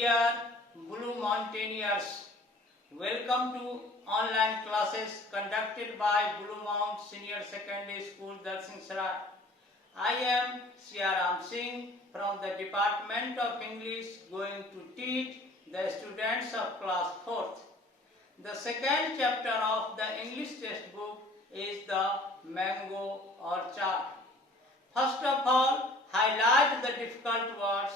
Dear Blue Mountaineers, welcome to online classes conducted by Blue Mount Senior Secondary School, Darsinghsara. I am Siaram Singh from the Department of English going to teach the students of class 4th. The second chapter of the English textbook is the Mango Orchard. First of all, highlight the difficult words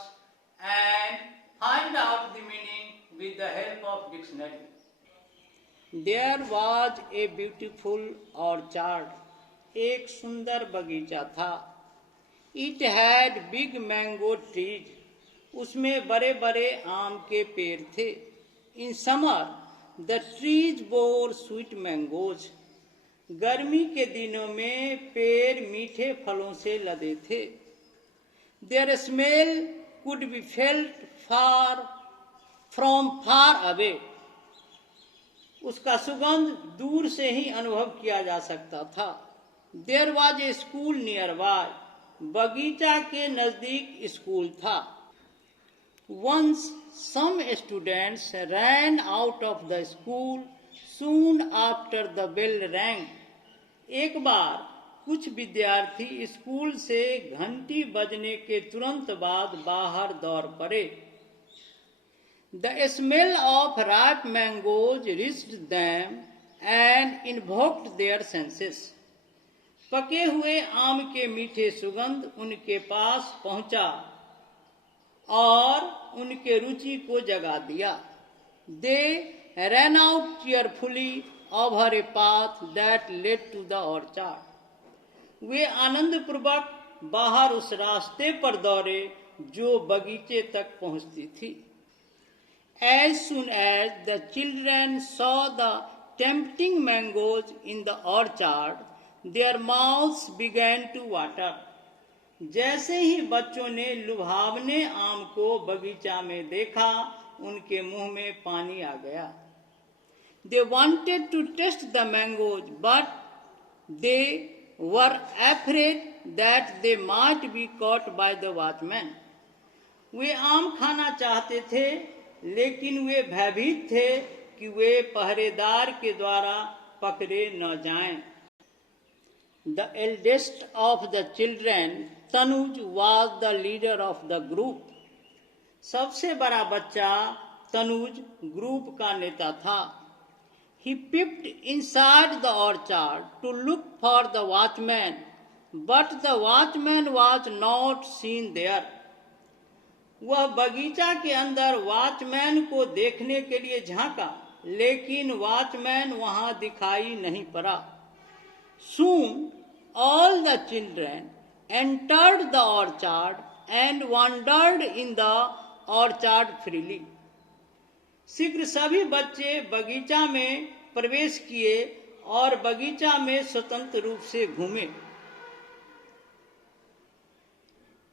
and find out the meaning with the help of dictionary. There was a beautiful orchard. एक सुंदर बगीचा था. It had big mango trees. उसमें बड़े बड़े आम के पेड़ थे. In summer, the trees bore sweet mangoes. गर्मी के दिनों में पेड़ मीठे फलों से लदे थे. Their smell could be felt from far away. उसका सुगंध दूर से ही अनुभव किया जा सकता था. There was a school nearby. बगीचा के नजदीक स्कूल था. Once some students ran out of the school soon after the bell rang. एक बार कुछ विद्यार्थी स्कूल से घंटी बजने के तुरंत बाद बाहर दौड़ पड़े. The smell of ripe mangoes reached them and invoked their senses. पके हुए आम के मीठे सुगंध उनके पास पहुंचा और उनके रुचि को जगा दिया. They ran out cheerfully over a path that led to the orchard. वे आनंदपूर्वक बाहर उस रास्ते पर दौड़े जो बगीचे तक पहुंचती थी. As soon as the children saw the tempting mangoes in the orchard, their mouths began to water. जैसे ही बच्चों ने लुभावने आम को बगीचा में देखा, उनके मुंह में पानी आ गया. They wanted to taste the mangoes, but they were afraid that they might be caught by the watchman. वे आम खाना चाहते थे, लेकिन वे भयभीत थे कि वे पहरेदार के द्वारा पकड़े न जाएं. The eldest of the children, Tanuj, was the leader of the group. सबसे बड़ा बच्चा तनुज ग्रुप का नेता था. He peeped inside the orchard to look for the watchman, but the watchman was not seen there. वह बगीचा के अंदर वॉचमैन को देखने के लिए झांका, लेकिन वॉचमैन वहां दिखाई नहीं पड़ा. Soon all the children entered the orchard and wandered in the orchard freely. शीघ्र सभी बच्चे बगीचा में प्रवेश किए और बगीचा में स्वतंत्र रूप से घूमे.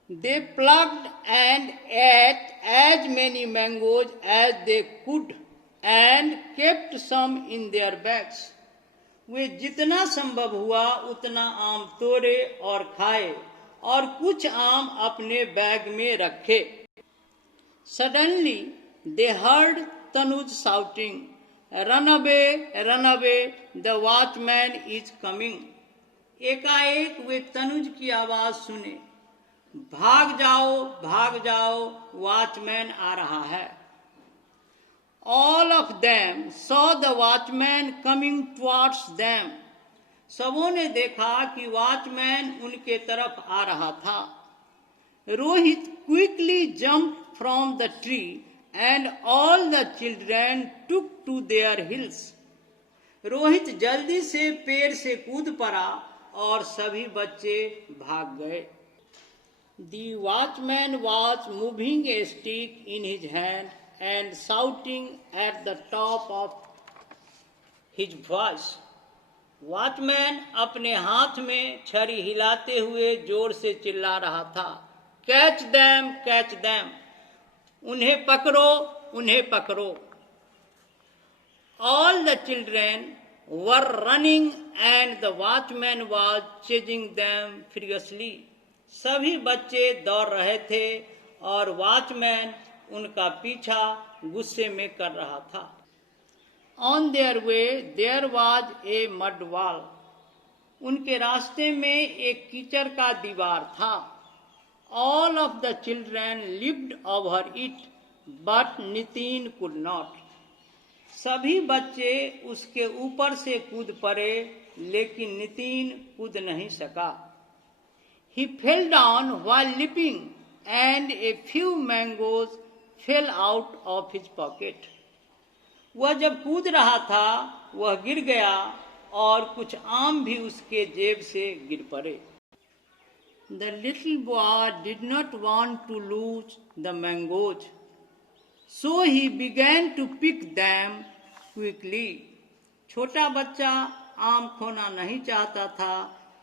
They plucked and ate as many mangoes as they could and kept some in their bags. वे जितना संभव हुआ उतना आम तोड़े और खाए और कुछ आम अपने बैग में रखे. Suddenly they heard Tanuj shouting, "Run away, run away, the watchman is coming." एकाएक वे तनुज की आवाज सुने, भाग जाओ, वॉचमैन आ रहा है. All of them saw the watchman coming towards them. सबों ने देखा कि वॉचमैन उनके तरफ आ रहा था. Rohit quickly jumped from the tree and all the children took to their heels. Rohit जल्दी से पेड़ से कूद पड़ा और सभी बच्चे भाग गए. The watchman was moving a stick in his hand and shouting at the top of his voice. Watchman अपने हाथ में छड़ी हिलाते हुए जोर से चिल्ला रहा था, "Catch them, catch them!" उन्हें पकड़ो. All the children were running and the watchman was chasing them furiously. सभी बच्चे दौड़ रहे थे और वॉचमैन उनका पीछा गुस्से में कर रहा था। On their way there was a mud wall. उनके रास्ते में एक कीचड़ का दीवार था। All of the children lived over it but Nitin could not. सभी बच्चे उसके ऊपर से कूद पड़े, लेकिन नितिन कूद नहीं सका। He fell down while leaping and a few mangoes fell out of his pocket. वह जब कूद रहा था वह गिर गया और कुछ आम भी उसके जेब से गिर पड़े। The little boy did not want to lose the mangoes, so he began to pick them quickly. छोटा बच्चा आम खोना नहीं चाहता था,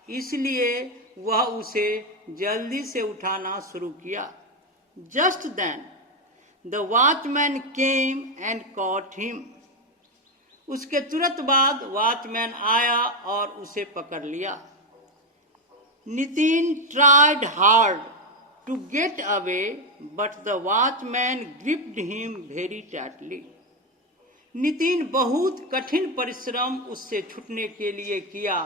इसलिए वह उसे जल्दी से उठाना शुरू किया। Just then, the watchman came and caught him. उसके तुरंत बाद वॉचमैन आया और उसे पकड़ लिया। Nitin tried hard to get away, but the watchman gripped him very tightly. Nitin बहुत कठिन परिश्रम उससे छूटने के लिए किया,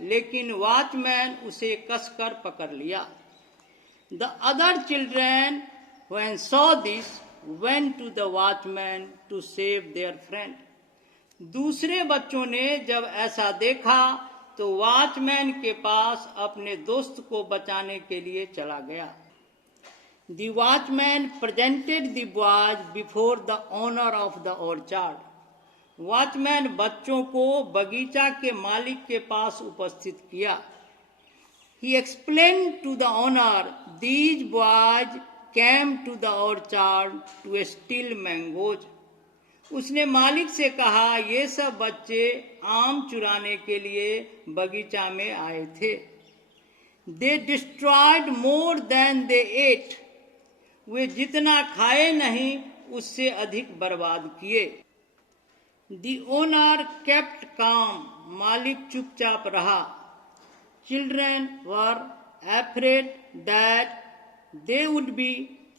लेकिन वॉचमैन उसे कसकर पकड़ लिया। The other children, when saw this, went to the watchman to save their friend. दूसरे बच्चों ने जब ऐसा देखा तो वॉचमैन के पास अपने दोस्त को बचाने के लिए चला गया। The watchman presented the boys before the owner of the orchard. Watchman बच्चों को बगीचा के मालिक के पास उपस्थित किया। He explained to the owner, these boys came to the orchard to steal mangoes. उसने मालिक से कहा, ये सब बच्चे आम चुराने के लिए बगीचा में आए थे। They destroyed more than they ate. वे जितना खाए नहीं उससे अधिक बर्बाद किए। The owner kept calm. मालिक चुपचाप रहा। Children were afraid that they would be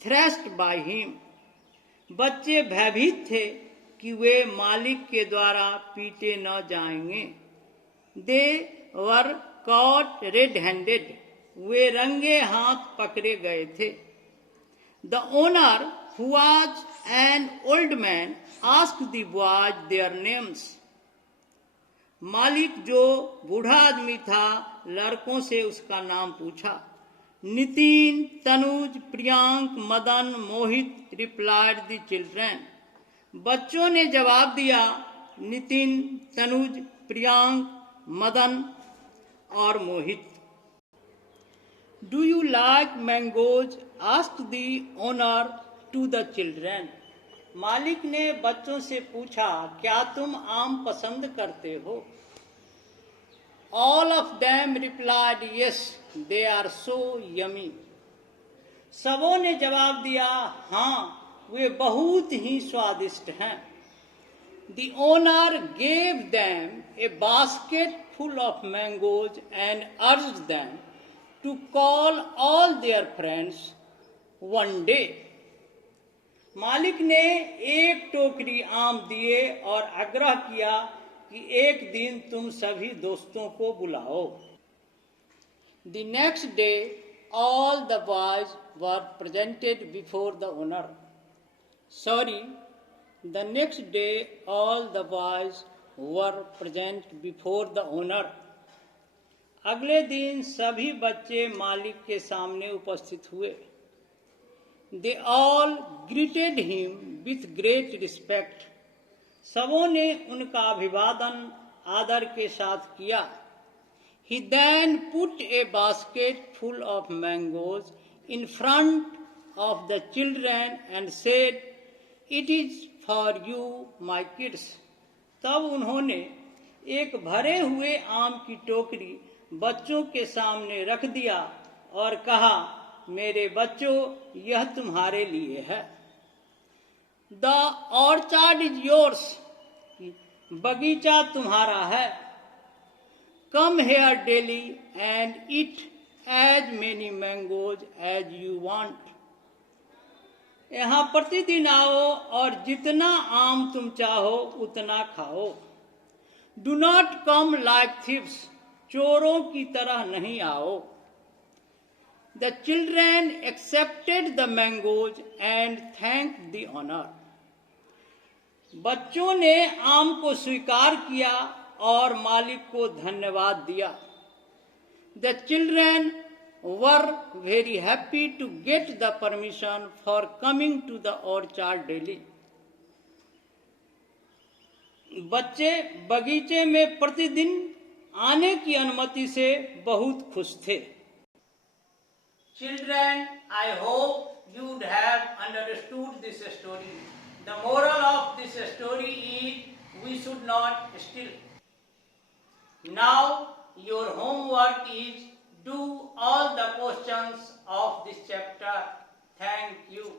thrashed by him. बच्चे भयभीत थे कि वे मालिक के द्वारा पीटे न जाएंगे। They were caught red-handed. वे रंगे हाथ पकड़े गए थे। The owner, who was an old man, asked the boys their names. मालिक जो बूढ़ा आदमी था, लड़कों से उसका नाम पूछा। नितिन, तनुज, प्रियांक, मदन, मोहित, replied the children. बच्चों ने जवाब दिया, नितिन, तनुज, प्रियांक, मदन और मोहित। Do you like mangoes? asked the owner to the children. मालिक ने बच्चों से पूछा, क्या तुम आम पसंद करते हो? All of them replied, yes, they are so yummy. सबों ने जवाब दिया, हाँ, वे बहुत ही स्वादिष्ट हैं। The owner gave them a basket full of mangoes and urged them to call all their friends one day. मालिक ने एक टोकरी आम दिए और आग्रह किया कि एक दिन तुम सभी दोस्तों को बुलाओ। The next day, all the boys were presented before the owner. Sorry, the next day, all the boys were present before the owner. अगले दिन सभी बच्चे मालिक के सामने उपस्थित हुए। They all greeted him with great respect. सबों ने उनका अभिवादन आदर के साथ किया। He then put a basket full of mangoes in front of the children and said, "It is for you, my kids." तब उन्होंने एक भरे हुए आम की टोकरी बच्चों के सामने रख दिया और कहा, मेरे बच्चों, यह तुम्हारे लिए है। The orchard is yours. बगीचा तुम्हारा है। Come here daily and eat as many mangoes as you want. यहाँ प्रतिदिन आओ और जितना आम तुम चाहो उतना खाओ। Do not come like thieves, चोरों की तरह नहीं आओ। The children accepted the mangoes and thank the owner. बच्चों ने आम को स्वीकार किया और मालिक को धन्यवाद दिया। The children were very happy to get the permission for coming to the orchard daily. बच्चे बगीचे में प्रतिदिन आने की अनुमति से बहुत खुश थे। Children, I hope you'd have understood this story. The moral of this story is we should not steal. Now your homework is do all the questions of this chapter. Thank you.